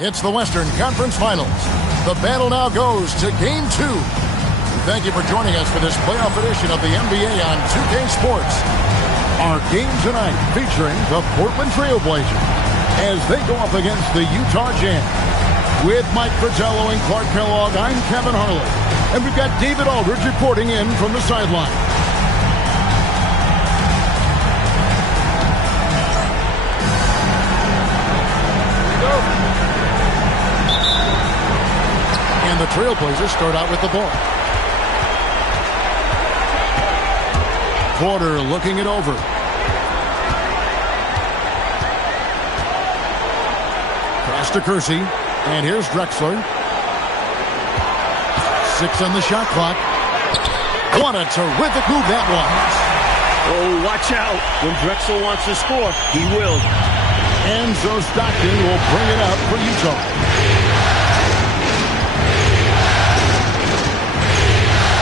It's the Western Conference Finals. The battle now goes to Game 2. Thank you for joining us for this playoff edition of the NBA on 2K Sports. Our game tonight featuring the Portland Trailblazers as they go up against the Utah Jazz. With Mike Fratello and Clark Kellogg, I'm Kevin Harlan. And we've got David Aldridge reporting in from the sideline. And the Trailblazers start out with the ball. Porter looking it over. Pass to Kersey. And here's Drexler. 6 on the shot clock. What a terrific move that was. Oh, watch out. When Drexler wants to score, he will. And so Stockton will bring it up for Utah.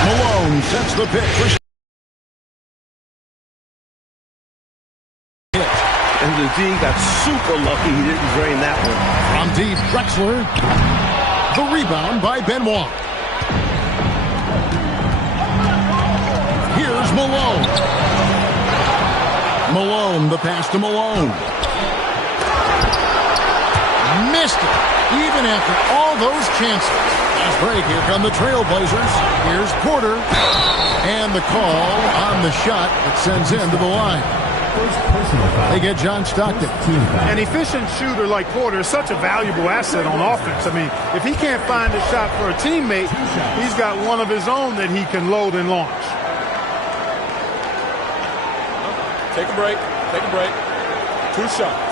Malone sets the pick for hit. And the D got super lucky he didn't drain that one. From deep, Drexler. The rebound by Benoit. Here's Malone. Malone, the pass to Malone. Missed it, even after all those chances. Last break, here come the Trailblazers. Here's Porter. And the call on the shot that sends him to the line. They get John Stockton. An efficient shooter like Porter is such a valuable asset on offense. I mean, if he can't find a shot for a teammate, he's got one of his own that he can load and launch. Take a break. Take a break. 2 shots.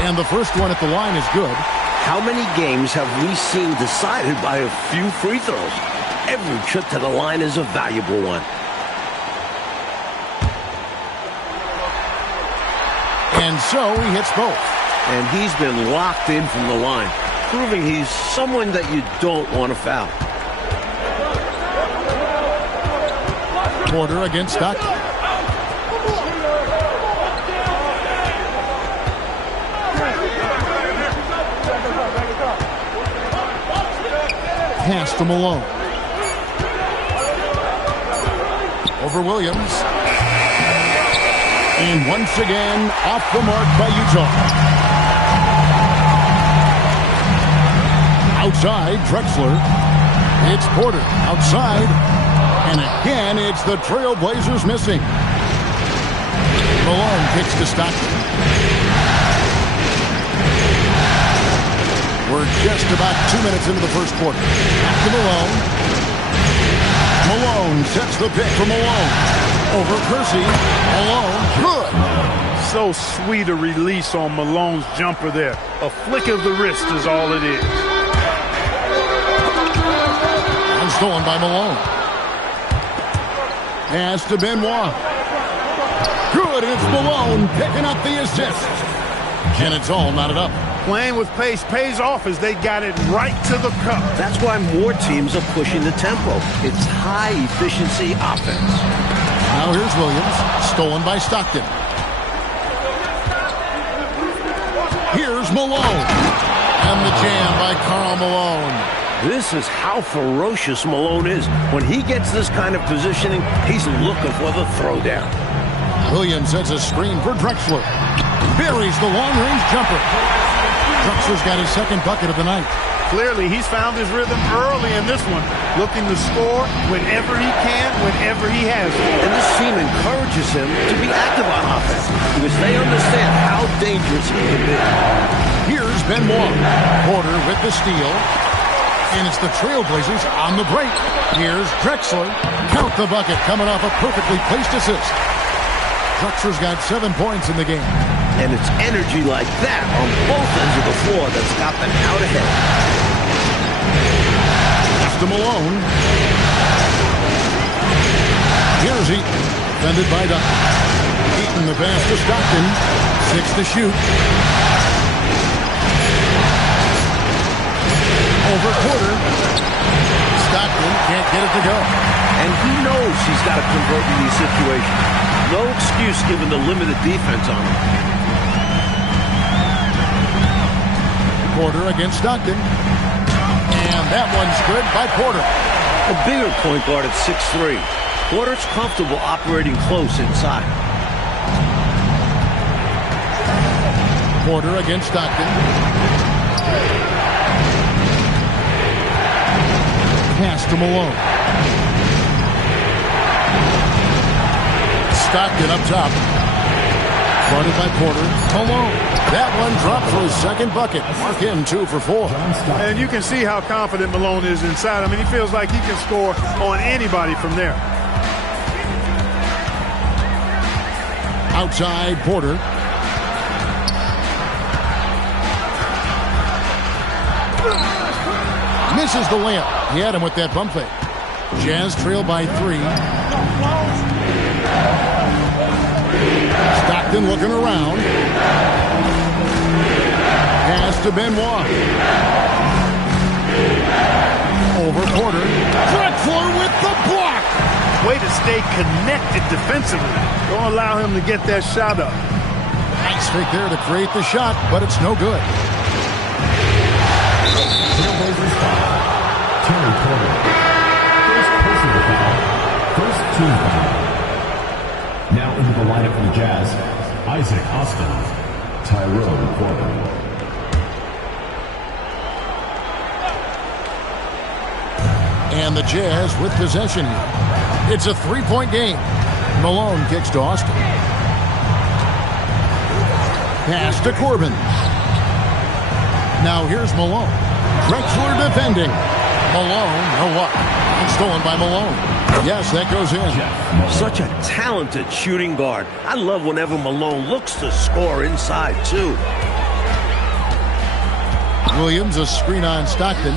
And the first one at the line is good. How many games have we seen decided by a few free throws? Every trip to the line is a valuable one. And so he hits both. And he's been locked in from the line, proving he's someone that you don't want to foul. Porter against Stockton. Pass to Malone. Over Williams. And once again, off the mark by Utah. Outside, Drexler. It's Porter. Outside. And again, it's the Trailblazers missing. Malone kicks to Stockton. We're just about 2 minutes into the first quarter. Back to Malone. Malone sets the pick for Malone. Over Kersey. Malone. Good. So sweet a release on Malone's jumper there. A flick of the wrist is all it is. And stolen by Malone. Pass to Benoit. Good. It's Malone picking up the assist. And it's all knotted up. Playing with pace pays off as they got it right to the cup. That's why more teams are pushing the tempo. It's high-efficiency offense. Now here's Williams, stolen by Stockton. Here's Malone. And the jam by Karl Malone. This is how ferocious Malone is. When he gets this kind of positioning, he's looking for the throwdown. Williams sets a screen for Drexler. Buries the long-range jumper. Drexler's got his second bucket of the night. Clearly, he's found his rhythm early in this one, looking to score whenever he can, whenever he has it. And this team encourages him to be active on offense because they understand how dangerous he can be. Here's Benoit. Porter with the steal. And it's the Trailblazers on the break. Here's Drexler. Count the bucket coming off a perfectly placed assist. Drexler's got 7 points in the game. And it's energy like that on both ends of the floor that's got them out ahead. Pass to Malone. Here's Eaton. Defended by Duncan. Eaton the pass to Stockton. 6 to shoot. Over Porter. Stockton can't get it to go. And he knows he's got to convert in these situations. No excuse given the limited defense on him. Porter against Stockton. And that one's good by Porter. A bigger point guard at 6'3". Porter's comfortable operating close inside. Porter against Stockton. Pass to Malone. Stockton up top. Guarded by Porter. Malone. That one dropped for his second bucket. Mark him 2 for 4. And you can see how confident Malone is inside. I mean, he feels like he can score on anybody from there. Outside Porter. Misses the layup. He had him with that bump fake. Jazz trail by 3. Stockton looking around. Pass to Benoit. Over Porter. Drexler with the block. Way to stay connected defensively. Don't allow him to get that shot up. Nice fake there to create the shot, but it's no good. Trailblazers foul. Terry Porter. First personal foul. First team foul. Now into the lineup for the Jazz, Isaac Austin, Tyrone Porter. And the Jazz with possession here. It's a 3-point game. Malone kicks to Austin. Pass to Corbin. Now here's Malone. Drexler defending. Malone, no luck. And stolen by Malone. Yes, that goes in. Such a talented shooting guard. I love whenever Malone looks to score inside, too. Williams, a screen on Stockton.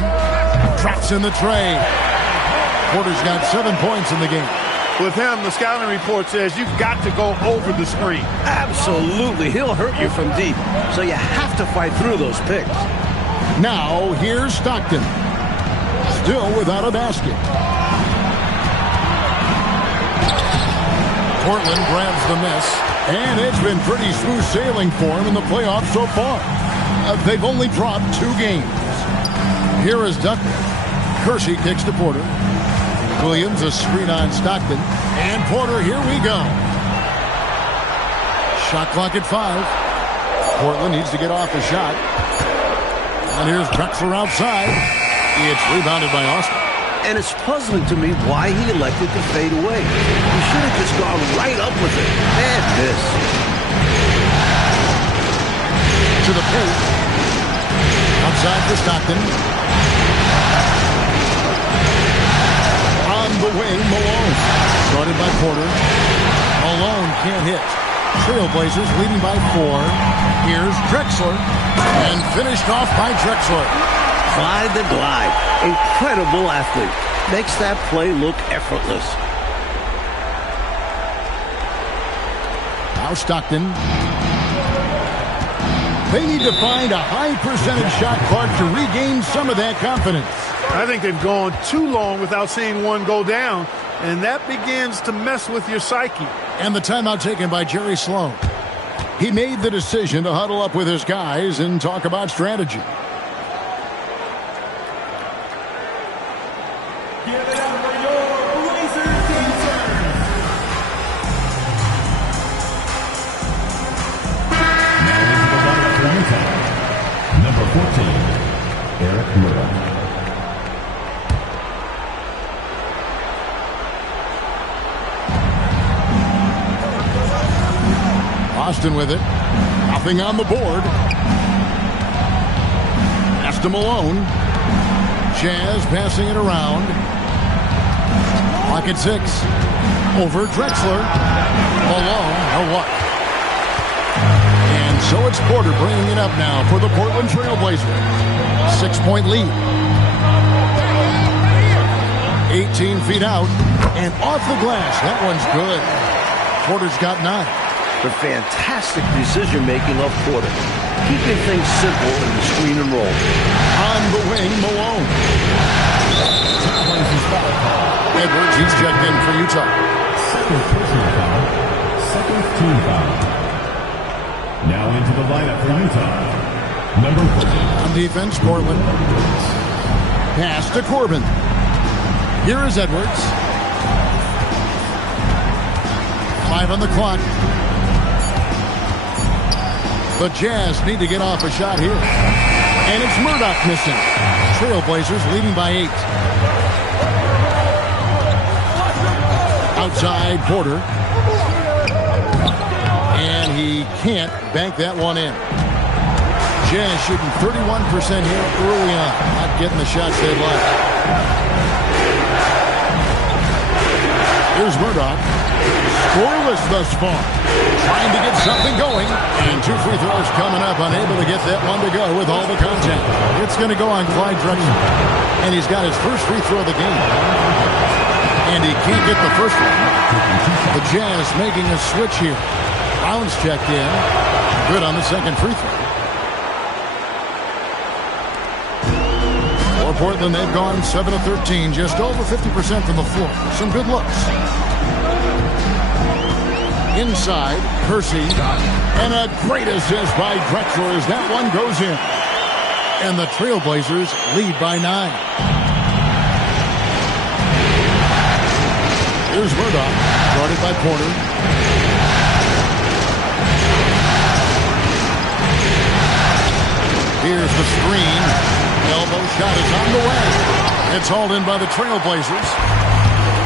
Drops in the tray. Porter's got 7 points in the game. With him, the scouting report says you've got to go over the screen. Absolutely. He'll hurt you from deep. So you have to fight through those picks. Now, here's Stockton. Still without a basket. Portland grabs the miss. And it's been pretty smooth sailing for him in the playoffs so far. They've only dropped 2 games. Here is Duckman. Kersey kicks to Porter. Williams, a screen on Stockton. And Porter, here we go. Shot clock at 5. Portland needs to get off a shot. And here's Drexler outside. It's rebounded by Austin. And it's puzzling to me why he elected to fade away. He should have just gone right up with it. Bad miss. To the paint. Outside for Stockton. On the wing, Malone. Started by Porter. Malone can't hit. Trailblazers leading by 4. Here's Drexler. And finished off by Drexler. Clyde the Glide. Incredible athlete. Makes that play look effortless. Now Stockton. They need to find a high percentage shot clock to regain some of that confidence. I think they've gone too long without seeing one go down, and that begins to mess with your psyche. And the timeout taken by Jerry Sloan. He made the decision to huddle up with his guys and talk about strategy. Give it up for your Blazers dancers. Now into the lineup for Utah. Number 14, Eric Murdoch. Austin with it. Nothing on the board. Pass to Malone. Jazz passing it around. Clock at 6. Over Drexler. Malone, no luck. And so it's Porter bringing it up now for the Portland Trailblazers. 6-point lead. 18 feet out. And off the glass. That one's good. Porter's got 9. The fantastic decision-making of Porter. Keeping things simple in the screen and roll. On the wing, Malone. Edwards, he's checked in for Utah. Second personal foul. second team foul. Now into the lineup for Utah. Number 14. On defense, Portland. Pass to Corbin. Here is Edwards. 5 on the clock. The Jazz need to get off a shot here. And it's Murdoch missing. Trailblazers leading by 8. Outside Porter. And he can't bank that one in. Jazz shooting 31% here early on. Not getting the shots they'd like. Here's Murdoch. Scoreless thus far. Trying to get something going. And 2 free throws coming up. Unable to get that one to go with all the contact. It's going to go on Clyde Drexler. And he's got his first free throw of the game. And he can't get the first one. The Jazz making a switch here. Brown's checked in. Good on the second free throw. For Portland, they've gone 7 of 13. Just over 50% from the floor. Some good looks. Inside, Percy, and a great assist by Drexler as that one goes in. And the Trailblazers lead by 9. Here's Murdoch, guarded by Porter. Here's the screen. Elbow shot is on the way. It's hauled in by the Trailblazers.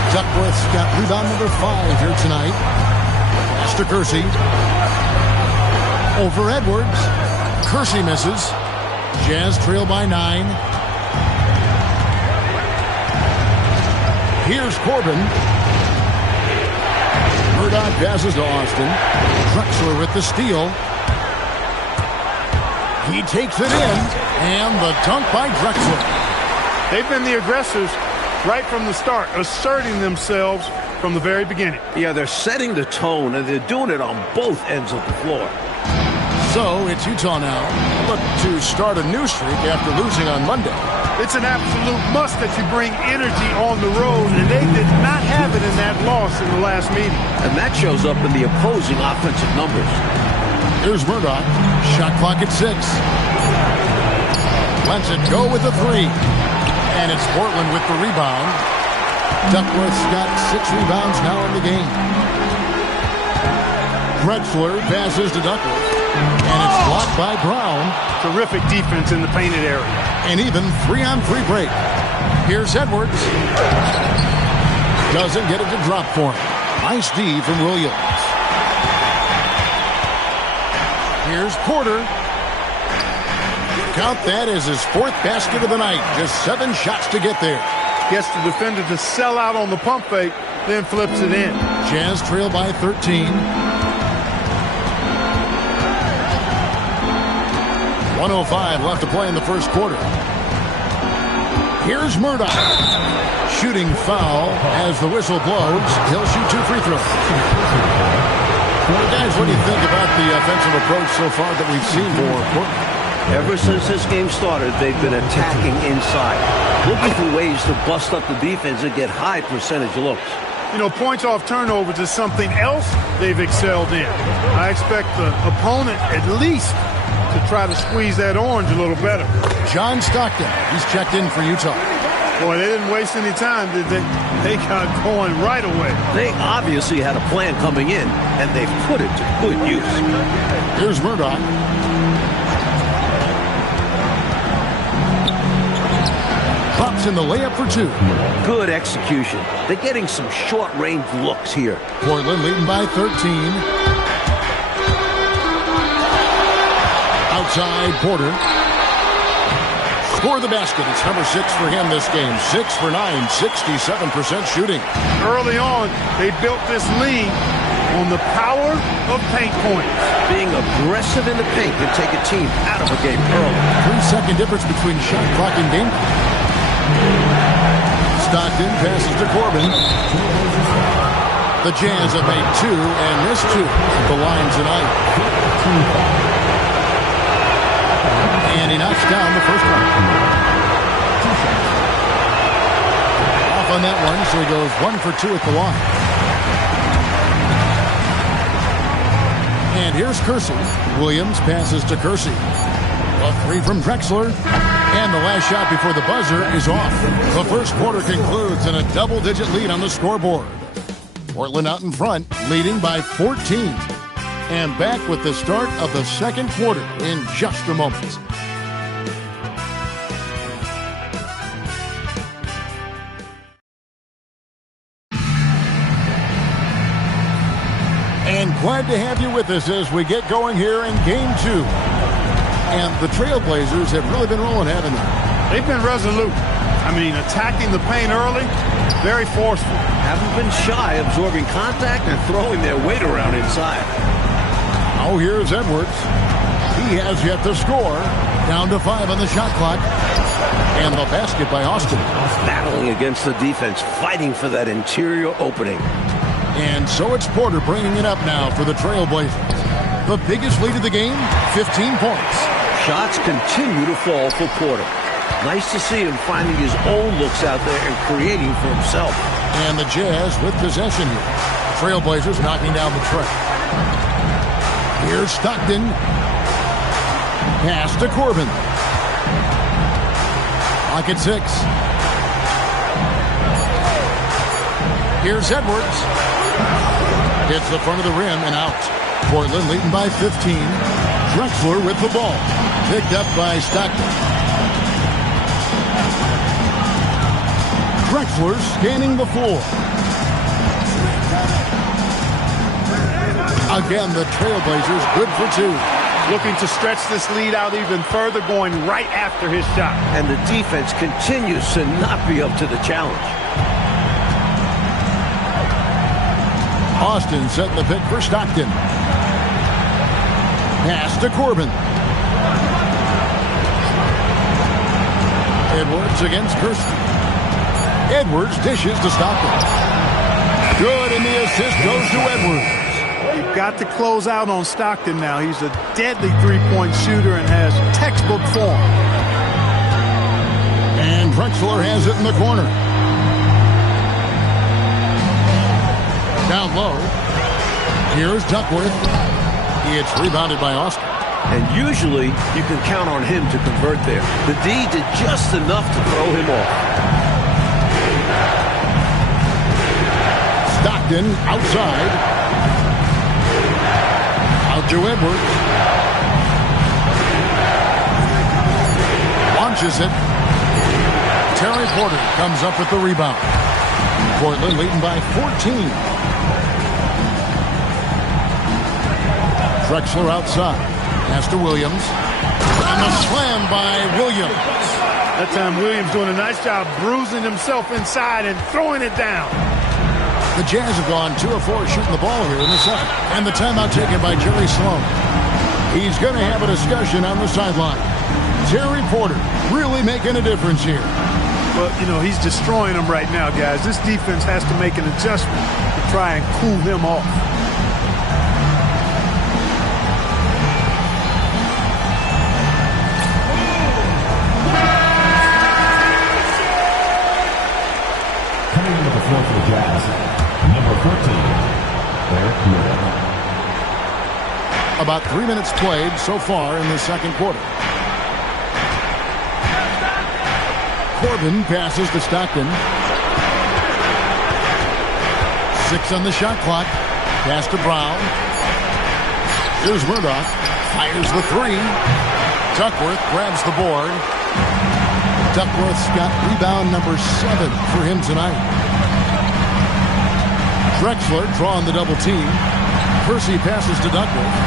Duckworth's got rebound number 5 here tonight. To Kersey. Over Edwards. Kersey misses. Jazz trail by 9. Here's Corbin. Murdoch passes to Austin. Drexler with the steal. He takes it in. And the dunk by Drexler. They've been the aggressors right from the start, asserting themselves from the very beginning. Yeah, they're setting the tone, and they're doing it on both ends of the floor. So it's Utah now. Look to start a new streak after losing on Monday. It's an absolute must that you bring energy on the road, and they did not have it in that loss in the last meeting. And that shows up in the opposing offensive numbers. Here's Murdoch. Shot clock at 6. Lets it go with the 3. And it's Portland with the rebound. Duckworth's got 6 rebounds now in the game. Drexler passes to Duckworth. And it's blocked by Brown. Terrific defense in the painted area. And even 3-on-3 break. Here's Edwards. Doesn't get it to drop for him. Nice D from Williams. Here's Porter. Count that as his 4th basket of the night. Just 7 shots to get there. Gets the defender to sell out on the pump fake, then flips it in. Jazz trail by 13. 1:05 left to play in the first quarter. Here's Murdoch. Shooting foul as the whistle blows. He'll shoot 2 free throws. Well, guys, what do you think about the offensive approach so far that we've seen for Portland? Ever since this game started, they've been attacking inside, looking for ways to bust up the defense and get high percentage looks. You know, points off turnovers is something else they've excelled in. I expect the opponent at least to try to squeeze that orange a little better. John Stockton, he's checked in for Utah. Boy, they didn't waste any time, did they? They got going right away. They obviously had a plan coming in, and they've put it to good use. Here's Murdoch. Pops in the layup for 2. Good execution. They're getting some short-range looks here. Portland leading by 13. Outside Porter. Score the basket. It's number 6 for him this game. 6 for 9, 67% shooting. Early on, they built this lead on the power of paint points. Being aggressive in the paint can take a team out of a game early. 3-second difference between shot clock and game clock. Stockton passes to Corbin. The Jazz have made 2 and missed 2 at the line tonight. And he knocks down the first one. Off on that one, so he goes 1 for 2 at the line. And here's Kersey. Williams passes to Kersey. A three from Drexler. And the last shot before the buzzer is off. The first quarter concludes in a double-digit lead on the scoreboard. Portland out in front, leading by 14. And back with the start of the second quarter in just a moment. And glad to have you with us as we get going here in Game 2. And the Trailblazers have really been rolling, haven't they? They've been resolute. I mean, attacking the paint early, very forceful. Haven't been shy, absorbing contact and throwing their weight around inside. Oh, here's Edwards. He has yet to score. Down to 5 on the shot clock. And the basket by Austin. Battling against the defense, fighting for that interior opening. And so it's Porter bringing it up now for the Trailblazers. The biggest lead of the game, 15 points. Shots continue to fall for Porter. Nice to see him finding his own looks out there and creating for himself. And the Jazz with possession here. Trailblazers knocking down the tray. Here's Stockton. Pass to Corbin. Clock at 6. Here's Edwards. Hits the front of the rim and out. Portland leading by 15. Drexler with the ball. Picked up by Stockton. Drexler scanning the floor. Again, the Trailblazers good for 2. Looking to stretch this lead out even further, going right after his shot. And the defense continues to not be up to the challenge. Austin setting the pick for Stockton. Pass to Corbin. Edwards against Kersey. Edwards dishes to Stockton. Good, and the assist goes to Edwards. You've got to close out on Stockton now. He's a deadly three-point shooter and has textbook form. And Drexler has it in the corner. Down low. Here's Duckworth. It's rebounded by Austin. And usually you can count on him to convert there. The D did just enough to throw him off. Stockton outside. Out to Edwards. Launches it. Terry Porter comes up with the rebound. Portland leading by 14. Drexler outside. Pass to Williams. And the slam by Williams. That time Williams doing a nice job bruising himself inside and throwing it down. The Jazz have gone 2 of 4 shooting the ball here in the second. And the timeout taken by Jerry Sloan. He's going to have a discussion on the sideline. Terry Porter really making a difference here. Well, you know, he's destroying them right now, guys. This defense has to make an adjustment to try and cool him off. Coming into the floor for the Jazz, number 14, Eric Miller. About 3 minutes played so far in the second quarter. Corbin passes to Stockton. 6 on the shot clock. Pass to Brown. Here's Murdoch. Fires the 3. Duckworth grabs the board. Duckworth's got rebound number 7 for him tonight. Drexler drawing the double team. Kersey passes to Duckworth.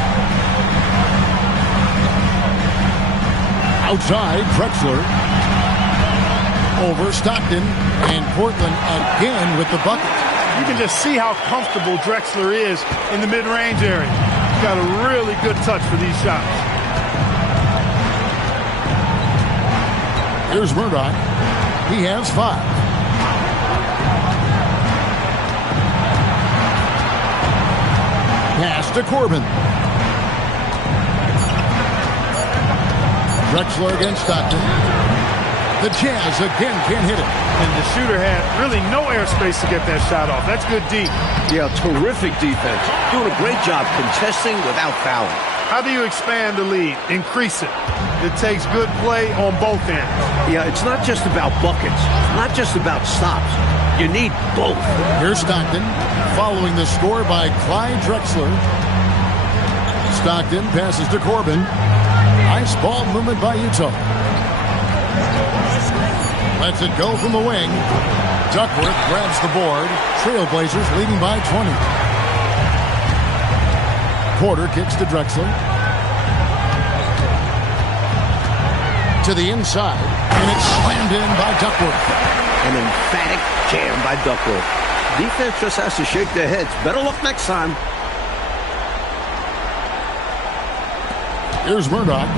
Outside, Drexler. Over Stockton. And Portland again with the bucket. You can just see how comfortable Drexler is in the mid-range area. He's got a really good touch for these shots. Here's Murdoch. He has 5. Pass to Corbin. Drexler against Stockton. The Jazz again can't hit it. And the shooter had really no airspace to get that shot off. That's good D. Yeah, terrific defense. Doing a great job contesting without fouling. How do you expand the lead? Increase it. It takes good play on both ends. Yeah, it's not just about buckets. Not just about stops. You need both. Here's Stockton, following the score by Clyde Drexler. Stockton passes to Corbin. Nice ball movement by Utah. Lets it go from the wing. Duckworth grabs the board. Trailblazers leading by 20. Porter kicks to Drexler. To the inside, and it's slammed in by Duckworth. An emphatic jam by Duckworth. Defense just has to shake their heads. Better luck next time. Here's Murdoch.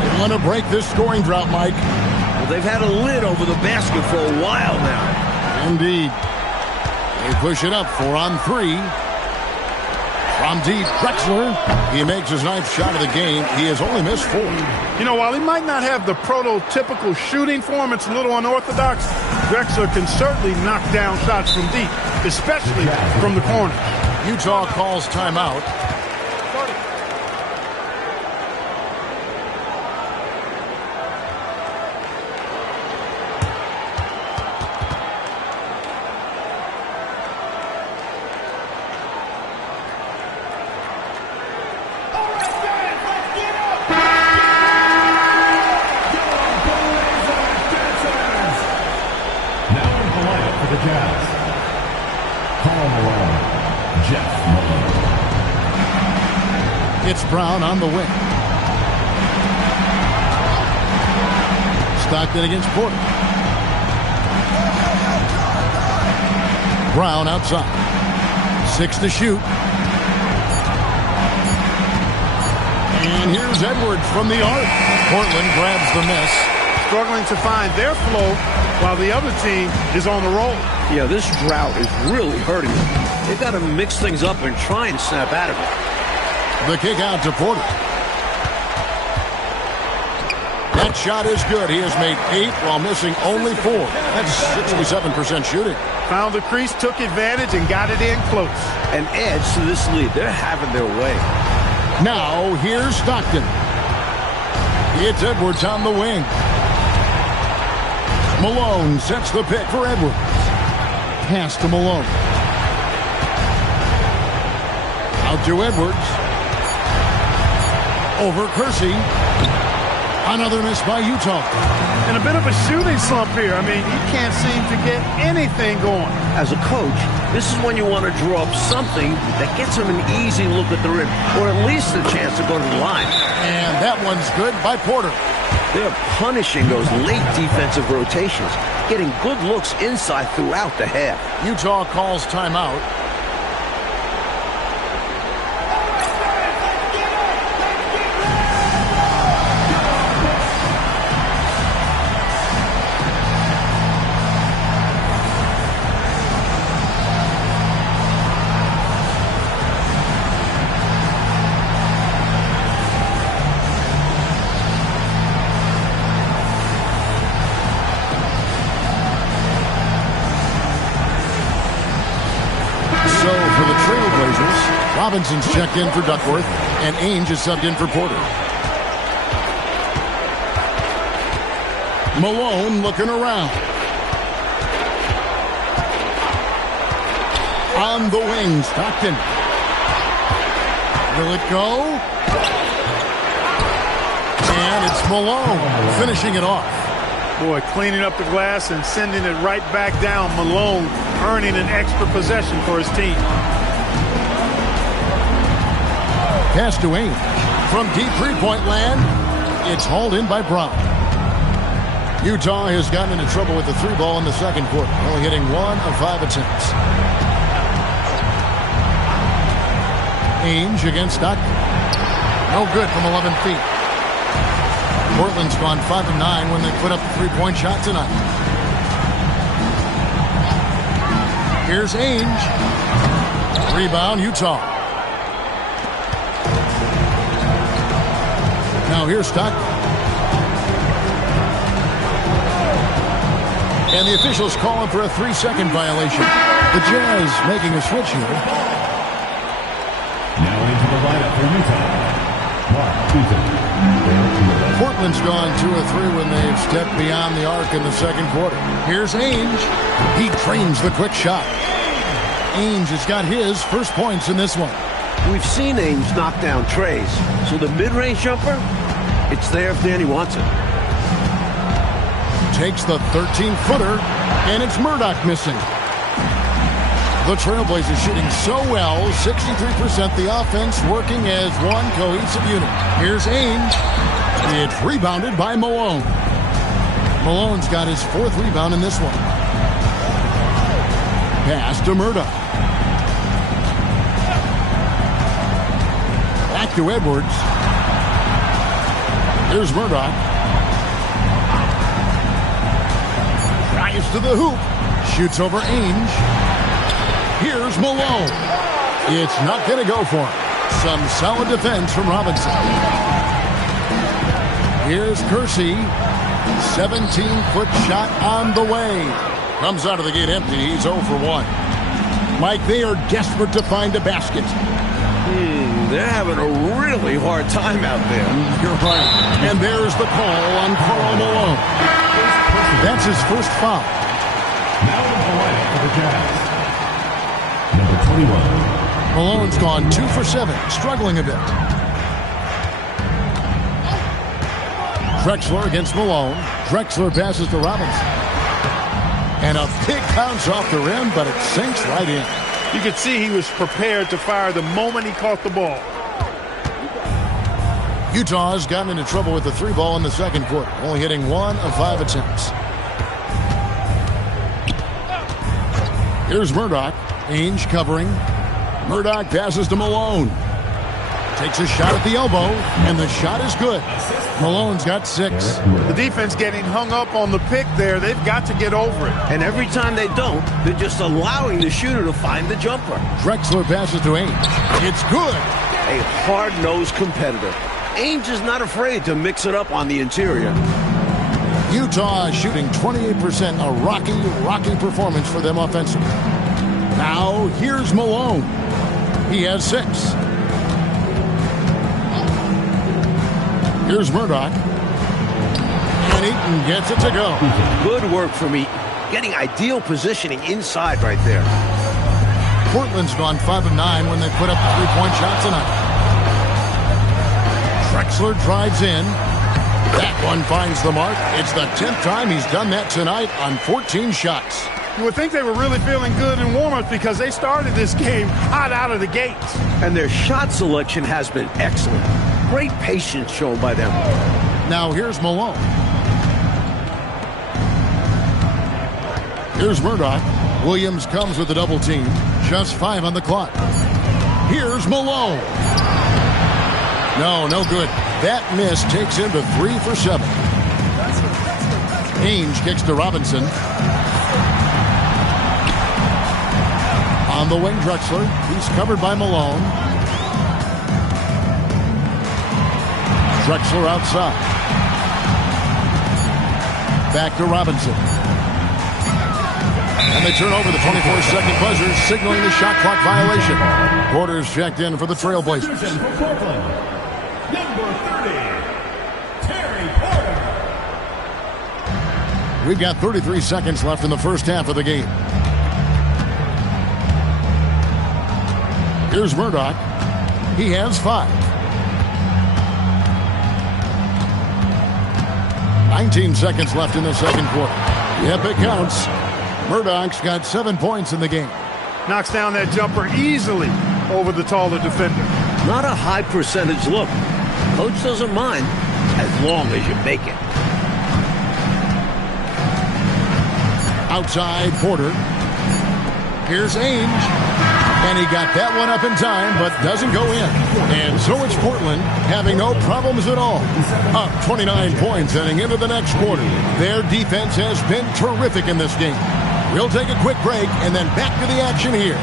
They want to break this scoring drought, Mike. Well, they've had a lid over the basket for a while now. Indeed. They push it up 4 on 3. From deep, Drexler. He makes his 9th shot of the game. He has only missed 4. You know, while he might not have the prototypical shooting form, it's a little unorthodox. Drexler can certainly knock down shots from deep, especially from the corner. Utah calls timeout. It's Brown on the wing. Stockton against Porter. Brown outside. 6 to shoot. And here's Edwards from the arc. Portland grabs the miss. Struggling to find their flow while the other team is on the roll. Yeah, this drought is really hurting them. They've got to mix things up and try and snap out of it. The kick out to Porter. That shot is good. He has made 8 while missing only 4. That's 67% shooting. Found the crease, took advantage, and got it in close. And adds to this lead. They're having their way. Now, here's Stockton. It's Edwards on the wing. Malone sets the pick for Edwards. Pass to Malone. Out to Edwards. Over Kersey. Another miss by Utah. And a bit of a shooting slump here. I mean, he can't seem to get anything going. As a coach, this is when you want to draw up something that gets him an easy look at the rim, or at least a chance to go to the line. And that one's good by Porter. They're punishing those late defensive rotations, getting good looks inside throughout the half. Utah calls timeout. Robinson's checked in for Duckworth, and Ainge is subbed in for Porter. Malone looking around. On the wing, Stockton. Will it go? And it's Malone finishing it off. Boy, cleaning up the glass and sending it right back down. Malone earning an extra possession for his team. Pass to Ainge. From deep three-point land, it's hauled in by Brown. Utah has gotten into trouble with the 3 ball in the second quarter, only hitting 1 of 5 attempts. Ainge against Stockton. No good from 11 feet. Portland's gone 5 of 9 when they put up the 3-point shot tonight. Here's Ainge. Rebound, Utah. Now here's Stockton. And the officials calling for a 3-second violation. The Jazz making a switch here. Now into the lineup for Utah. Portland's gone 2 of 3 when they've stepped beyond the arc in the second quarter. Here's Ainge. He trains the quick shot. Ainge has got his first points in this one. We've seen Ainge knock down trays, so the mid-range jumper, it's there if Danny wants it. Takes the 13-footer, and it's Murdoch missing. The Trailblazers shooting so well, 63%, the offense working as one cohesive unit. Here's Ainge. It's rebounded by Malone. Malone's got his 4th rebound in this one. Pass to Murdoch. Back to Edwards. Here's Murdoch. Drives to the hoop. Shoots over Ainge. Here's Malone. It's not going to go for him. Some solid defense from Robinson. Here's Kersey. 17-foot shot on the way. Comes out of the gate empty. He's 0 for 1. Mike, they are desperate to find a basket. They're having a really hard time out there. You're right. And there's the call on Karl Malone. That's his first foul. Now into the lineup for the Jazz. Number 21. Malone's gone 2 for 7, struggling a bit. Drexler against Malone. Drexler passes to Robinson. And a big bounce off the rim, but it sinks right in. You could see he was prepared to fire the moment he caught the ball. Utah's gotten into trouble with the 3 ball in the second quarter, only hitting 1 of 5 attempts. Here's Murdoch. Ainge covering. Murdoch passes to Malone. Takes a shot at the elbow, and the shot is good. Malone's got 6. The defense getting hung up on the pick there. They've got to get over it. And every time they don't, they're just allowing the shooter to find the jumper. Drexler passes to Ainge. It's good. A hard-nosed competitor. Ainge is not afraid to mix it up on the interior. Utah is shooting 28%, a rocky performance for them offensively. Now, here's Malone. He has 6. Here's Murdoch. And Eaton gets it to go. Good work from Eaton. Getting ideal positioning inside right there. Portland's gone 5 of 9 when they put up the 3-point shot tonight. Drexler drives in. That one finds the mark. It's the 10th time he's done that tonight on 14 shots. You would think they were really feeling good in warm-ups because they started this game hot out of the gates. And their shot selection has been excellent. Great patience shown by them. Now here's Malone. Here's Murdoch. Williams comes with a double team. Just 5 on the clock. Here's Malone. No good. That miss takes him to 3 for 7. Ainge kicks to Robinson. On the wing, Drexler. He's covered by Malone. Drexler outside. Back to Robinson. And they turn over the 24-second buzzer, signaling the shot clock violation. Quarters checked in for the Trailblazers. Number 30, Terry Porter. We've got 33 seconds left in the first half of the game. Here's Murdoch. He has 5. 19 seconds left in the second quarter. Yep, it counts. Murdoch's got 7 points in the game. Knocks down that jumper easily over the taller defender. Not a high percentage look. Coach doesn't mind as long as you make it. Outside Porter. Here's Ainge. And he got that one up in time, but doesn't go in. And so it's Portland having no problems at all. Up 29 points heading into the next quarter. Their defense has been terrific in this game. We'll take a quick break and then back to the action here.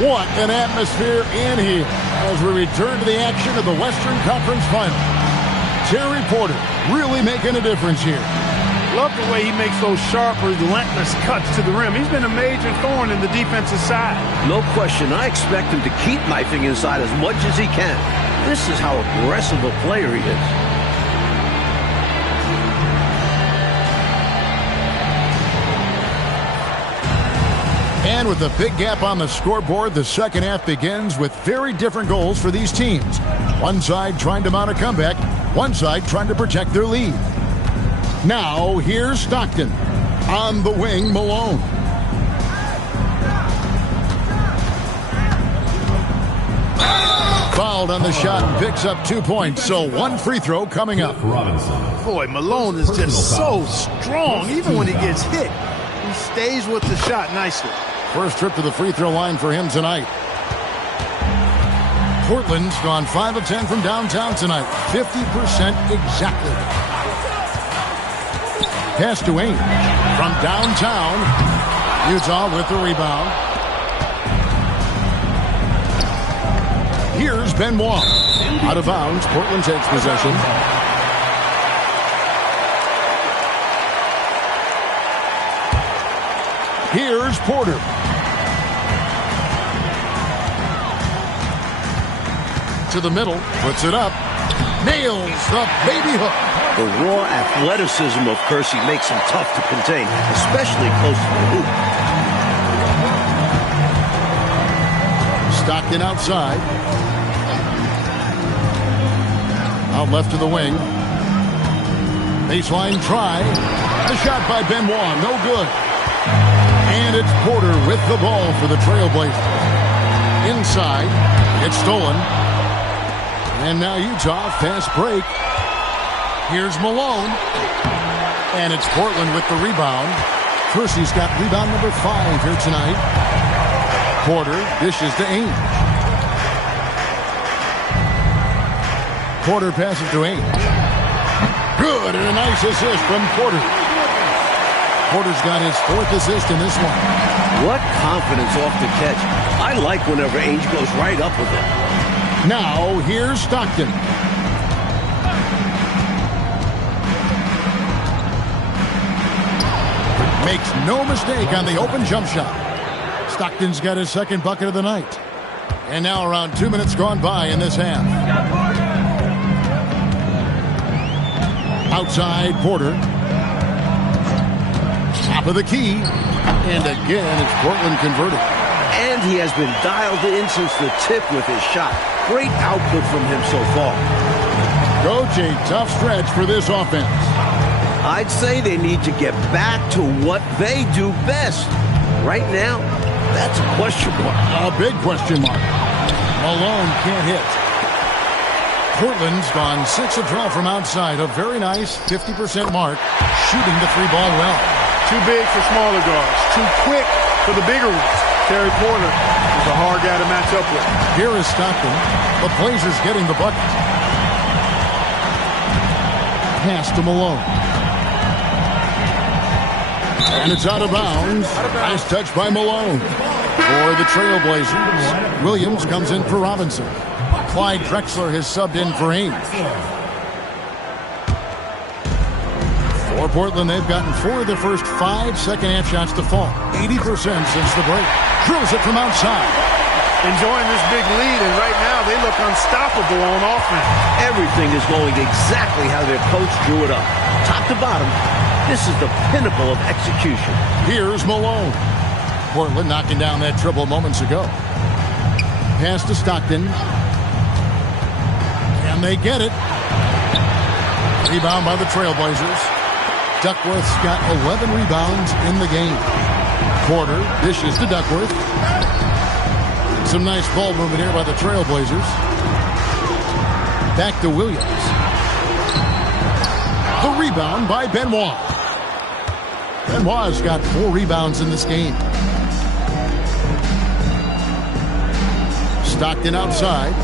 What an atmosphere in here as we return to the action of the Western Conference Final. Terry Porter really making a difference here. Love the way he makes those sharp, relentless cuts to the rim. He's been a major thorn in the defensive side. No question. I expect him to keep knifing inside as much as he can. This is how aggressive a player he is. And with a big gap on the scoreboard, the second half begins with very different goals for these teams. One side trying to mount a comeback, one side trying to protect their lead. Now, here's Stockton. On the wing, Malone. Fouled on the shot and picks up 2 points. So one free throw coming up. Boy, Malone is just so strong. Even when he gets hit, he stays with the shot nicely. First trip to the free throw line for him tonight. Portland's gone 5 of 10 from downtown tonight. 50% exactly. Pass to Ainge from downtown. Utah with the rebound. Here's Benoit. Out of bounds. Portland takes possession. Here's Porter. To the middle. Puts it up. Nails the baby hook. The raw athleticism of Kersey makes him tough to contain, especially close to the hoop. Stockton outside. Out left to the wing. Baseline try. The shot by Benoit, no good. And it's Porter with the ball for the Trailblazers. Inside, it's stolen. And now Utah, fast break. Here's Malone. And it's Portland with the rebound. Kersey's got rebound number 5 here tonight. Porter dishes to Ainge. Porter passes to Ainge. Good, and a nice assist from Porter. Porter's got his 4th assist in this one. What confidence off the catch. I like whenever Ainge goes right up with it. Now, here's Stockton. Makes no mistake on the open jump shot. Stockton's got his 2nd bucket of the night. And now around 2 minutes gone by in this half. Outside, Porter. Top of the key. And again, it's Portland converted. And he has been dialed in since the tip with his shot. Great output from him so far. Coach, a tough stretch for this offense. I'd say they need to get back to what they do best. Right now, that's a question mark. A big question mark. Malone can't hit. Portland's gone 6 of 12 from outside. A very nice 50% mark. Shooting the 3 ball well. Too big for smaller guards. Too quick for the bigger ones. Terry Porter is a hard guy to match up with. Here is Stockton. The Blazers getting the bucket. Pass to Malone. And it's out of bounds. Nice touch by Malone. For the Trailblazers, Williams comes in for Robinson. Clyde Drexler has subbed in for Ainge. For Portland, they've gotten 4 of the first 5 second-half shots to fall. 80% since the break. Drills it from outside. Enjoying this big lead, and right now they look unstoppable on offense. Everything is going exactly how their coach drew it up. Top to bottom, this is the pinnacle of execution. Here's Malone. Portland knocking down that triple moments ago. Pass to Stockton. And they get it. Rebound by the Trailblazers. Duckworth's got 11 rebounds in the game. Porter dishes to Duckworth. Some nice ball movement here by the Trailblazers. Back to Williams. The rebound by Benoit. Benoit's got 4 rebounds in this game. Stockton outside.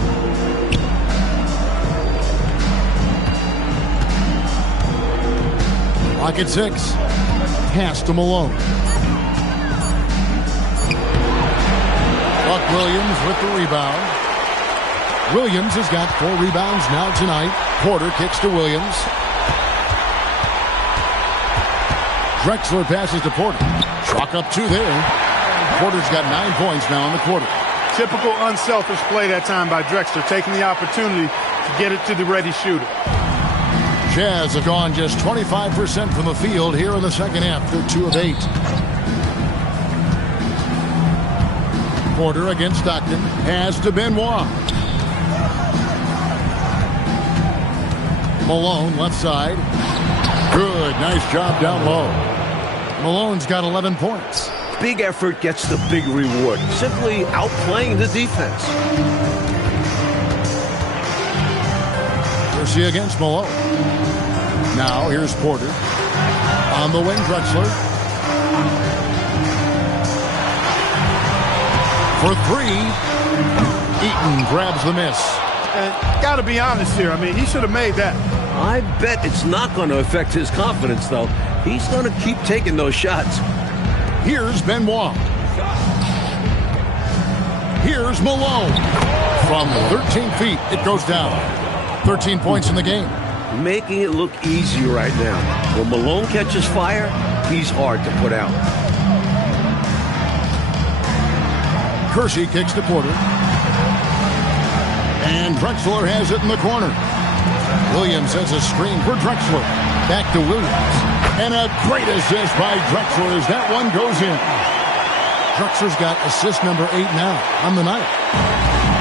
Clock at 6. Pass to Malone. A Williams with the rebound. Williams has got 4 rebounds now tonight. Porter kicks to Williams. Drexler passes to Porter. Chalk up 2 there. Porter's got 9 points now in the quarter. Typical unselfish play that time by Drexler, taking the opportunity to get it to the ready shooter. Jazz have gone just 25% from the field here in the second half. They're 2 of 8. Porter against Stockton. Has to Benoit. Malone left side. Good. Nice job down low. Malone's got 11 points. Big effort gets the big reward. Simply outplaying the defense. Kersey against Malone. Now here's Porter. On the wing, Drexler. For 3. Eaton grabs the miss. And got to be honest here. I mean, he should have made that. I bet it's not going to affect his confidence, though. He's going to keep taking those shots. Here's Benoit. Here's Malone. From 13 feet, it goes down. 13 points in the game. Making it look easy right now. When Malone catches fire, he's hard to put out. Kersey kicks to Porter. And Drexler has it in the corner. Williams has a screen for Drexler. Back to Williams. And a great assist by Drexler as that one goes in. Drexler's got assist number 8 now on the night.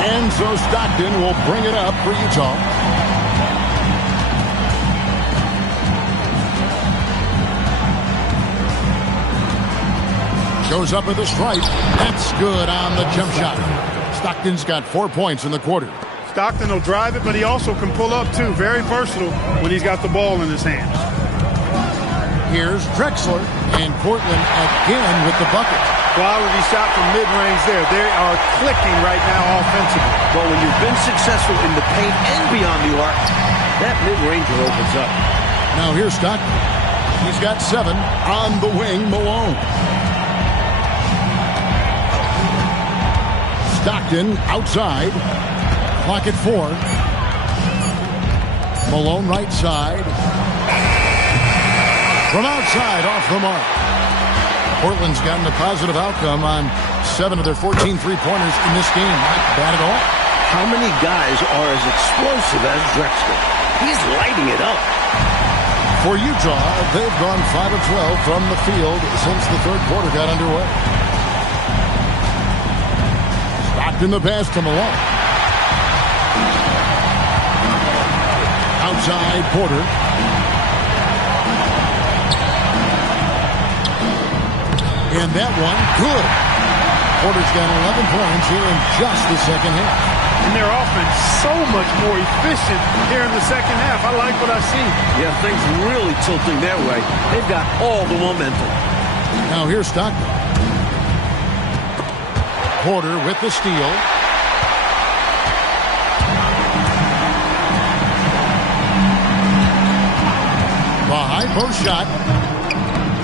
And so Stockton will bring it up for Utah. Goes up with a strike. That's good on the jump shot. Stockton's got 4 points in the quarter. Stockton will drive it, but he also can pull up, too. Very versatile when he's got the ball in his hands. Here's Drexler, and Portland again with the bucket. Quality shot from mid-range there. They are clicking right now offensively. But when you've been successful in the paint and beyond the arc, that mid-ranger opens up. Now here's Stockton. He's got 7 on the wing, Malone. Stockton outside. Clock at 4. Malone right side. From outside, off the mark. Portland's gotten a positive outcome on 7 of their 14 three-pointers in this game. Not bad at all. How many guys are as explosive as Drexler? He's lighting it up. For Utah, they've gone 5 of 12 from the field since the third quarter got underway. Stockton the pass to Malone. Outside, Porter. And that one, good. Porter's got 11 points here in just the second half. And their offense so much more efficient here in the second half. I like what I see. Yeah, things really tilting their way. They've got all the momentum. Now here's Stockton. Porter with the steal. The high post shot.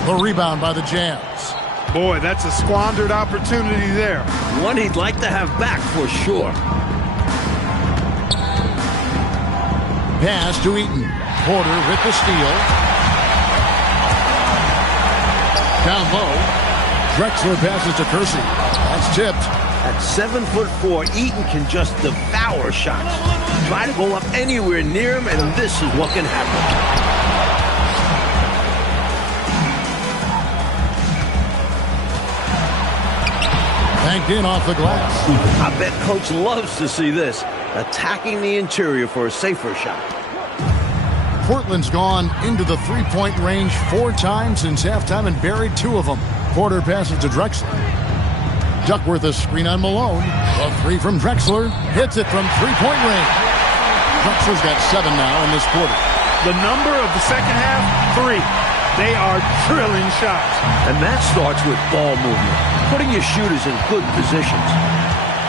The rebound by the Jazz. Boy, that's a squandered opportunity there. One he'd like to have back for sure. Pass to Eaton. Porter with the steal. Down low. Drexler passes to Kersey. That's tipped. At 7'4", Eaton can just devour shots. Try to go up anywhere near him, and this is what can happen. Banked in off the glass. I bet Coach loves to see this. Attacking the interior for a safer shot. Portland's gone into the three-point range 4 times since halftime and buried 2 of them. Porter passes to Drexler. Duckworth a screen on Malone. A 3 from Drexler. Hits it from three-point range. Drexler's got 7 now in this quarter. The number of the second half, 3. They are drilling shots. And that starts with ball movement. Putting your shooters in good positions.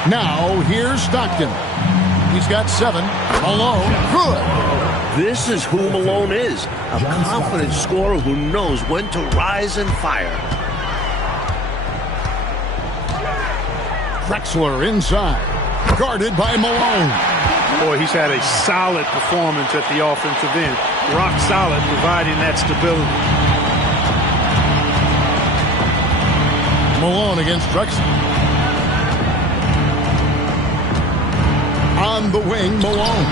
Now, here's Stockton. He's got 7. Malone, good. This is who Malone is. A confident scorer who knows when to rise and fire. Drexler inside. Guarded by Malone. Boy, he's had a solid performance at the offensive end. Rock solid, providing that stability. Malone against Drexler. On the wing, Malone.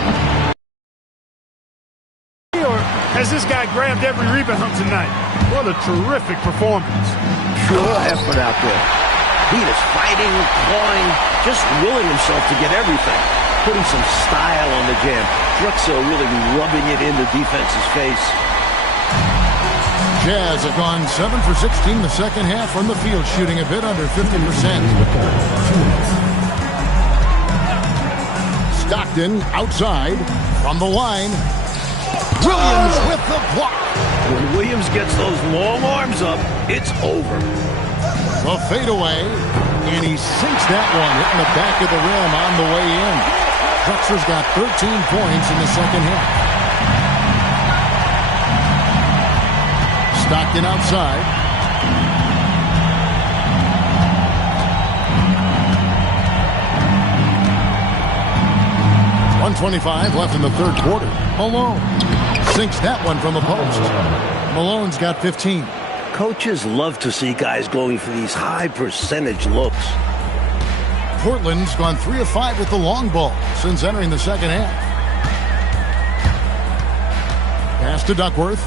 Or has this guy grabbed every rebound tonight? What a terrific performance. Pure effort out there. He is fighting, clawing, just willing himself to get everything. Putting some style on the jam. Drexler really rubbing it in the defense's face. Jazz have gone 7 for 16 the second half from the field, shooting a bit under 50%. Stockton outside from the line. Williams with the block. When Williams gets those long arms up, it's over. The fadeaway, and he sinks that one, hitting the back of the rim on the way in. Drexler's got 13 points in the second half. Stockton outside. .125 left in the third quarter. Malone sinks that one from the post. Malone's got 15. Coaches love to see guys going for these high percentage looks. Portland's gone 3 of 5 with the long ball since entering the second half. Pass to Duckworth.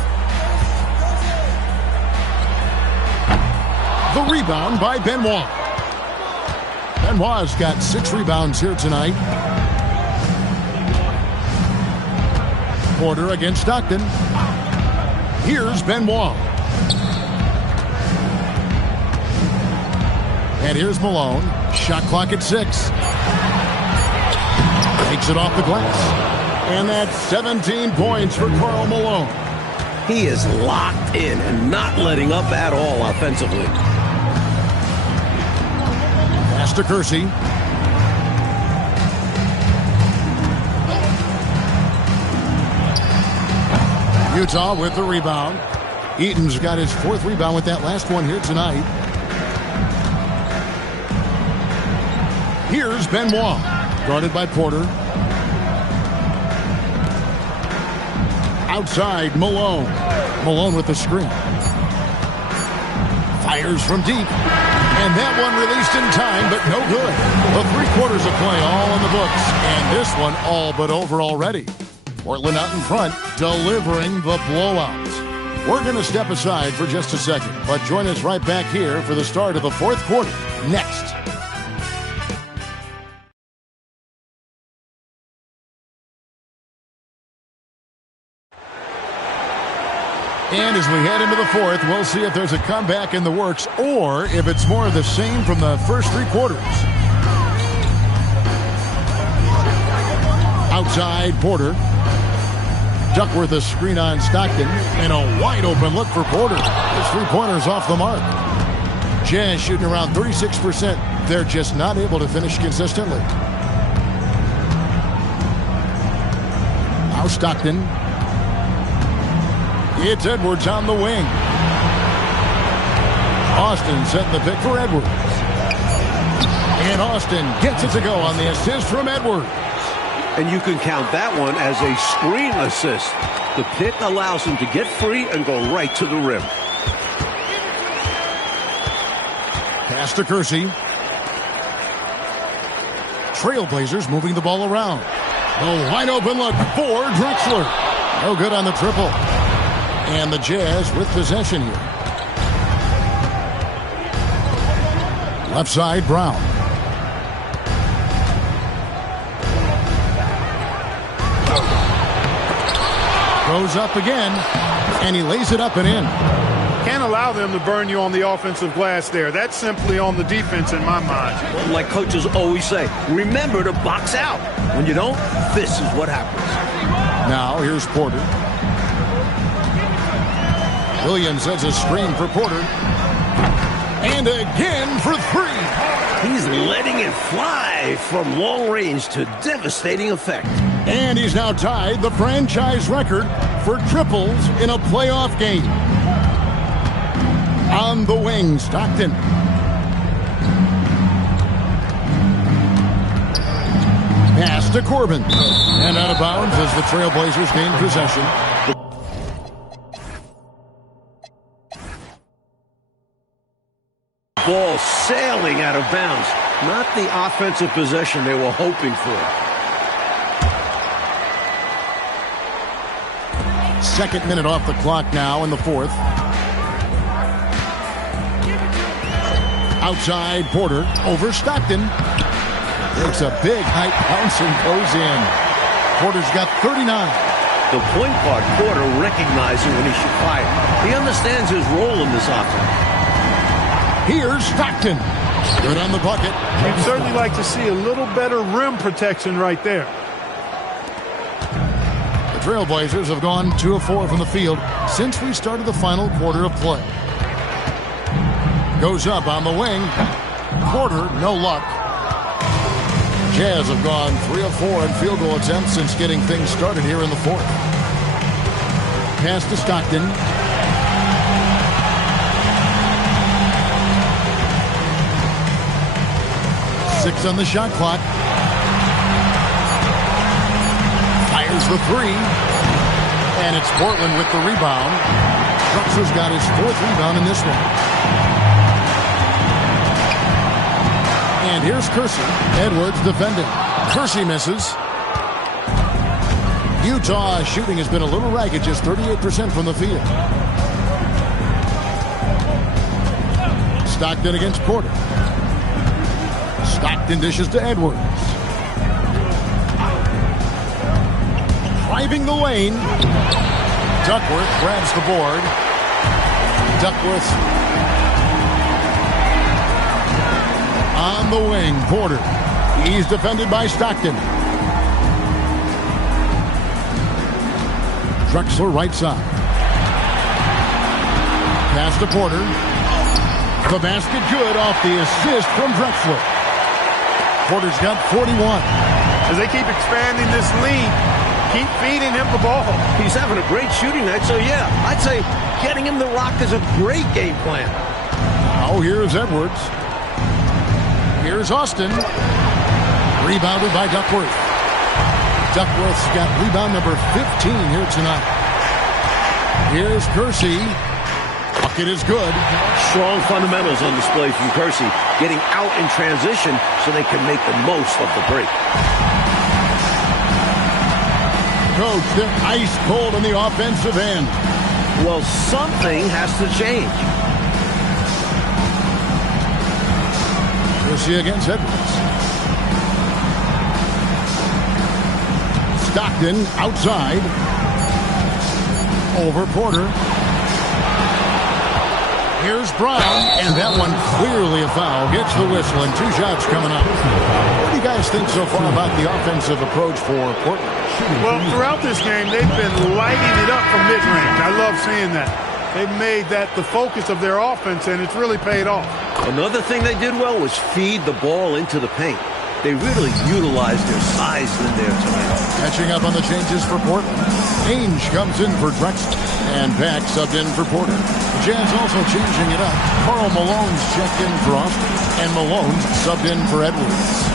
The rebound by Benoit. Benoit's got 6 rebounds here tonight. Porter against Stockton. Here's Benoit. And here's Malone. Shot clock at 6. Takes it off the glass. And that's 17 points for Karl Malone. He is locked in and not letting up at all offensively. Pass to Kersey. Utah with the rebound. Eaton's got his 4th rebound with that last one here tonight. Here's Benoit, guarded by Porter. Outside, Malone. Malone with the screen. Fires from deep. And that one released in time, but no good. The 3 quarters of play all in the books. And this one all but over already. Portland out in front, delivering the blowout. We're going to step aside for just a second, but join us right back here for the start of the 4th quarter next. And as we head into the 4th, we'll see if there's a comeback in the works or if it's more of the same from the first 3 quarters. Outside, Porter. Duckworth a screen on Stockton, and a wide-open look for Porter. His 3-pointer's off the mark. Jazz shooting around 36%. They're just not able to finish consistently. Now Stockton. It's Edwards on the wing. Austin setting the pick for Edwards. And Austin gets it to go on the assist from Edwards. And you can count that one as a screen assist. The pick allows him to get free and go right to the rim. Pass to Kersey. Trailblazers moving the ball around. A wide open look for Drexler. No good on the triple. And the Jazz with possession here. Left side, Brown. Goes up again, and he lays it up and in. Can't allow them to burn you on the offensive glass there. That's simply on the defense in my mind. Like coaches always say, remember to box out. When you don't, this is what happens. Now here's Porter. Williams sets a screen for Porter. And again for 3. He's letting it fly from long range to devastating effect. And he's now tied the franchise record for triples in a playoff game. On the wing, Stockton. to Corbin. And out of bounds as the Trailblazers gain possession. Ball sailing out of bounds. Not the offensive possession they were hoping for. Second minute off the clock now in the fourth. Outside, Porter over Stockton. Takes a big height bounce and goes in. Porter's got 39. The point guard, Porter, recognizing when he should fire. He understands his role in this offense. Here's Stockton. Good on the bucket. You'd certainly like to see a little better rim protection right there. The Trailblazers have gone 2 of 4 from the field since we started the final quarter of play. Goes up on the wing. Porter, no luck. Jazz have gone 3 of 4 in field goal attempts since getting things started here in the fourth. Pass to Stockton. Six on the shot clock. Fires the three. And it's Portland with the rebound. Drexler's got his 4th rebound in this one. And here's Kersey. Edwards defending. Kersey misses. Utah's shooting has been a little ragged, just 38% from the field. Stockton against Porter. Stockton dishes to Edwards. Driving the lane. Duckworth grabs the board. Duckworth on the wing. Porter. He's defended by Stockton. Drexler right side. Pass to Porter. The basket good off the assist from Drexler. Porter's got 41. As they keep expanding this lead, keep feeding him the ball. He's having a great shooting night, so yeah, I'd say getting him the rock is a great game plan. Now here's Edwards. Here's Austin. Rebounded by Duckworth. Duckworth's got rebound number 15 here tonight. Here's Kersey. Bucket is good. Strong fundamentals on display from Kersey, getting out in transition so they can make the most of the break. Coach, they're ice cold on the offensive end. Well, something has to change. Kersey against Edwards. Stockton outside. Over Porter. Here's Brown, and that one clearly a foul. Gets the whistle, and 2 shots coming up. What do you guys think so far about the offensive approach for Portland? Well, throughout this game, they've been lighting it up from mid-range. I love seeing that. They've made that the focus of their offense, and it's really paid off. Another thing they did well was feed the ball into the paint. They really utilized their size in there tonight. Catching up on the changes for Portland. Ainge comes in for Drexler, and Pack subbed in for Porter. The Jazz also changing it up. Karl Malone's checked in for Austin, and Malone's subbed in for Edwards.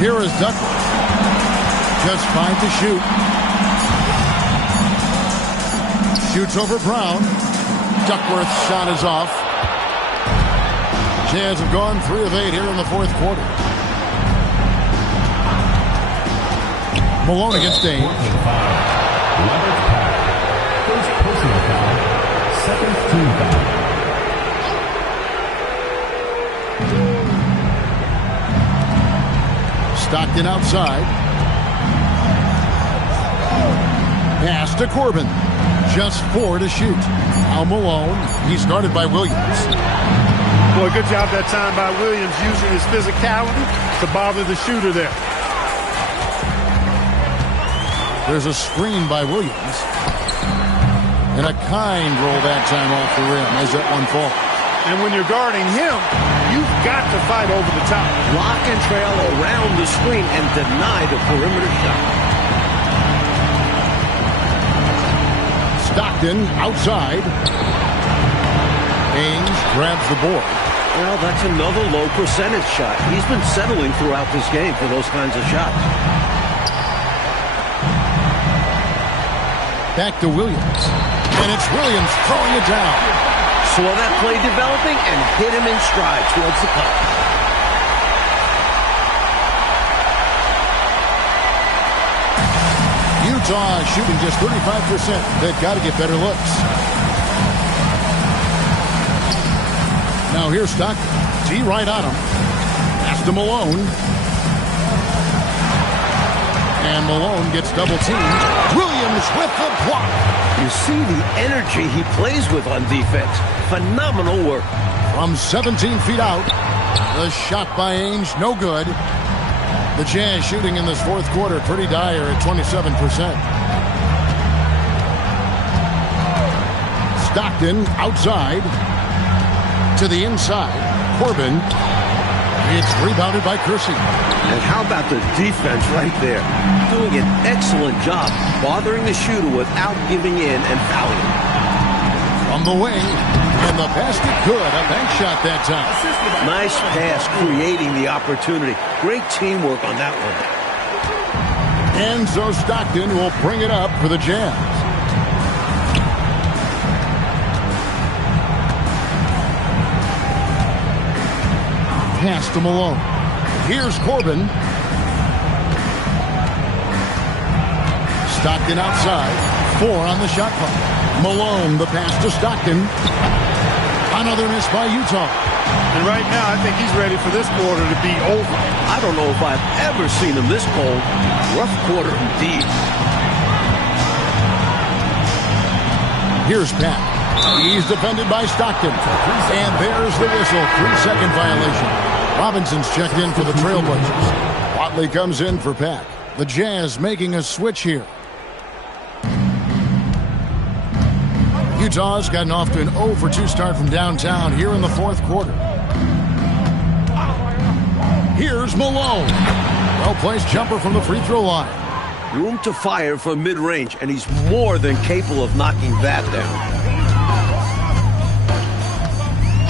Here is Duckworth. Just 5 to shoot. Shoots over Brown. Duckworth's shot is off. Jazz have gone 3 of 8 here in the fourth quarter. Malone against Ainge. First personal foul. Second team foul. Stockton outside. Pass to Corbin. Just 4 to shoot. Now Malone. He's guarded by Williams. Boy, good job that time by Williams using his physicality to bother the shooter there. There's a screen by Williams. And a kind roll that time off the rim as that one falls. And when you're guarding him, you've got to fight over the top. Lock and trail around the screen and deny the perimeter shot. Stockton outside. Ainge grabs the board. Well, that's another low percentage shot. He's been settling throughout this game for those kinds of shots. Back to Williams. And it's Williams throwing it down. Saw that play developing and hit him in stride towards the cup. Utah shooting just 35%. They've got to get better looks. Now here's Stockton. T right on him. Pass to Malone. And Malone gets double teamed. Williams with the block. You see the energy he plays with on defense. Phenomenal work. From 17 feet out. The shot by Ainge, no good. The Jazz shooting in this fourth quarter pretty dire at 27%. Stockton outside. To the inside. Corbin. It's rebounded by Kersey. And how about the defense right there? Doing an excellent job bothering the shooter without giving in and fouling. From the wing. And the basket good. A bank shot that time. Nice pass creating the opportunity. Great teamwork on that one. And so Stockton will bring it up for the Jazz. Pass to Malone. Here's Corbin. Stockton outside. 4 on the shot clock. Malone, the pass to Stockton. Another miss by Utah. And right now, I think he's ready for this quarter to be over. I don't know if I've ever seen him this cold. Rough quarter indeed. Here's Pat. He's defended by Stockton. And there's the whistle. 3-second violation. Robinson's checked in for the Trailblazers. Watley comes in for Pat. The Jazz making a switch here. Utah's gotten off to an 0-for-2 start from downtown here in the fourth quarter. Here's Malone. Well-placed jumper from the free throw line. Room to fire from mid-range, and he's more than capable of knocking that down.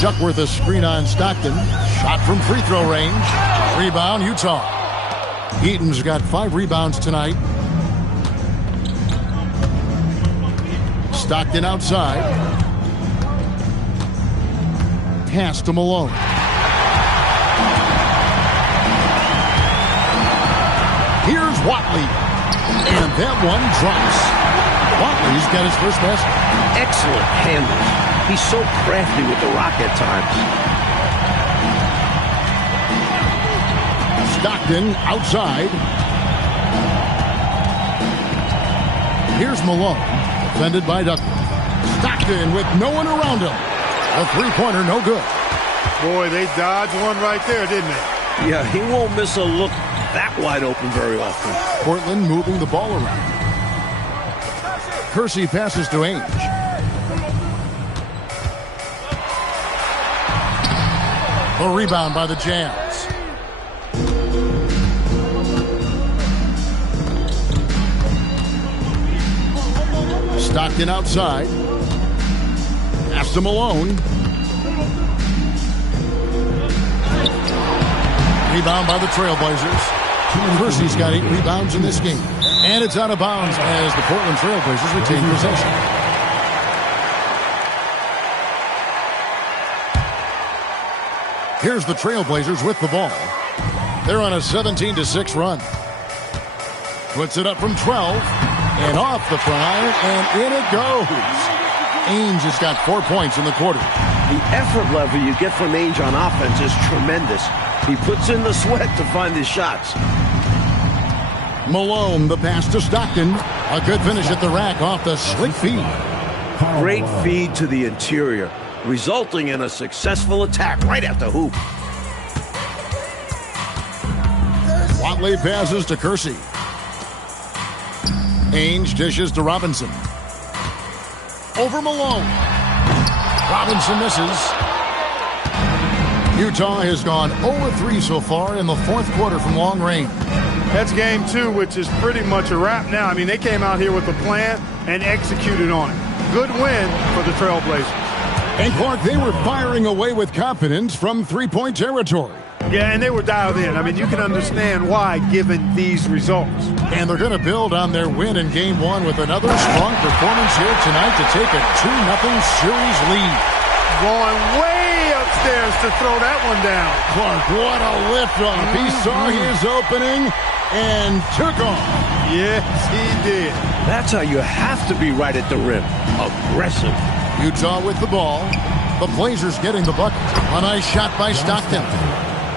Duckworth a screen on Stockton. Shot from free throw range. Rebound, Utah. Eaton's got 5 rebounds tonight. Stockton outside. Pass to Malone. Here's Watley. And that one drops. Watley's got his first basket. Excellent handles. He's so crafty with the rock at times. Stockton outside. Here's Malone. Defended by Duckworth. Stockton with no one around him. A three-pointer, no good. Boy, they dodged one right there, didn't they? Yeah, he won't miss a look that wide open very often. Portland moving the ball around. Kersey passes to Ainge. The rebound by the Jazz. Stockton outside. Pass to Malone. Rebound by the Trailblazers. Kersey's got 8 rebounds in this game. And it's out of bounds as the Portland Trailblazers retain possession. Here's the Trailblazers with the ball. They're on a 17-6 run. Puts it up from 12. And off the front iron, and in it goes. Ainge has got 4 points in the quarter. The effort level you get from Ainge on offense is tremendous. He puts in the sweat to find his shots. Malone, the pass to Stockton. A good finish at the rack off the slick feed. Great feed to the interior, resulting in a successful attack right at the hoop. Watley passes to Kersey. Ainge dishes to Robinson. Over Malone. Robinson misses. Utah has gone 0-3 so far in the fourth quarter from long range. That's game 2, which is pretty much a wrap now. I mean, they came out here with a plan and executed on it. Good win for the Trailblazers. And Clark, they were firing away with confidence from three-point territory. Yeah, and they were dialed in. I mean, you can understand why, given these results. And they're going to build on their win in Game 1 with another strong performance here tonight to take a 2-0 series lead. Going way upstairs to throw that one down. Clark, what a liftoff. He saw his opening and took off. Yes, he did. That's how you have to be right at the rim. Aggressive. Utah with the ball. The Blazers getting the bucket. A nice shot by Stockton.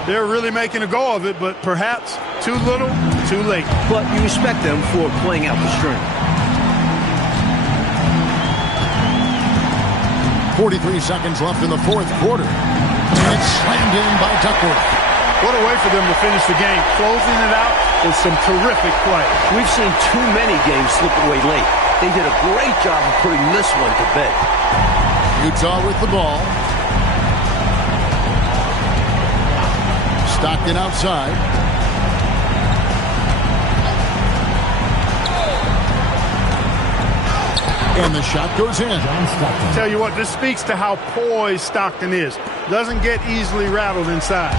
They're really making a go of it, but perhaps too little, too late. But you respect them for playing out the string. 43 seconds left in the fourth quarter. And it's slammed in by Duckworth. What a way for them to finish the game. Closing it out with some terrific play. We've seen too many games slip away late. They did a great job of putting this one to bed. Utah with the ball. Stockton outside. And the shot goes in. Tell you what, this speaks to how poised Stockton is. Doesn't get easily rattled inside.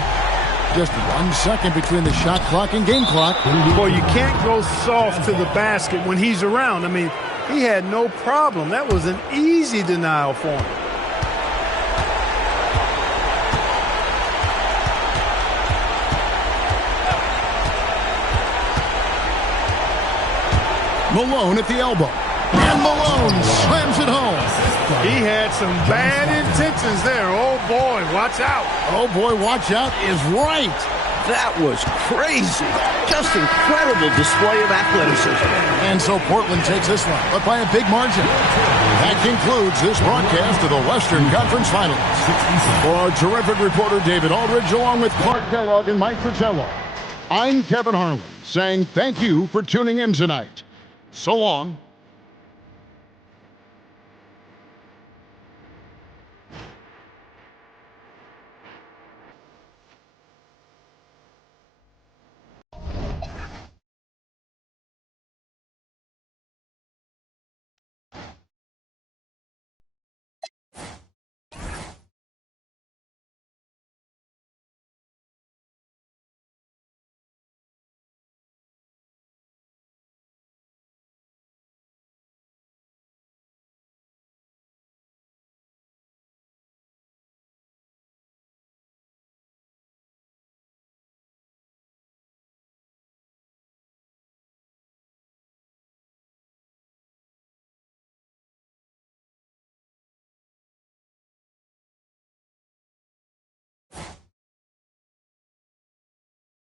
Just 1 second between the shot clock and game clock. Boy, you can't go soft to the basket when he's around. I mean, he had no problem. That was an easy denial for him. Malone at the elbow. And Malone slams it home. He had some bad intentions there. Oh, boy, watch out. Oh, boy, watch out is right. That was crazy. Just incredible display of athleticism. And so Portland takes this one, but by a big margin. That concludes this broadcast of the Western Conference Finals. For our terrific reporter David Aldridge, along with Clark Kellogg and Mike Fratello, I'm Kevin Harlan, saying thank you for tuning in tonight. So long.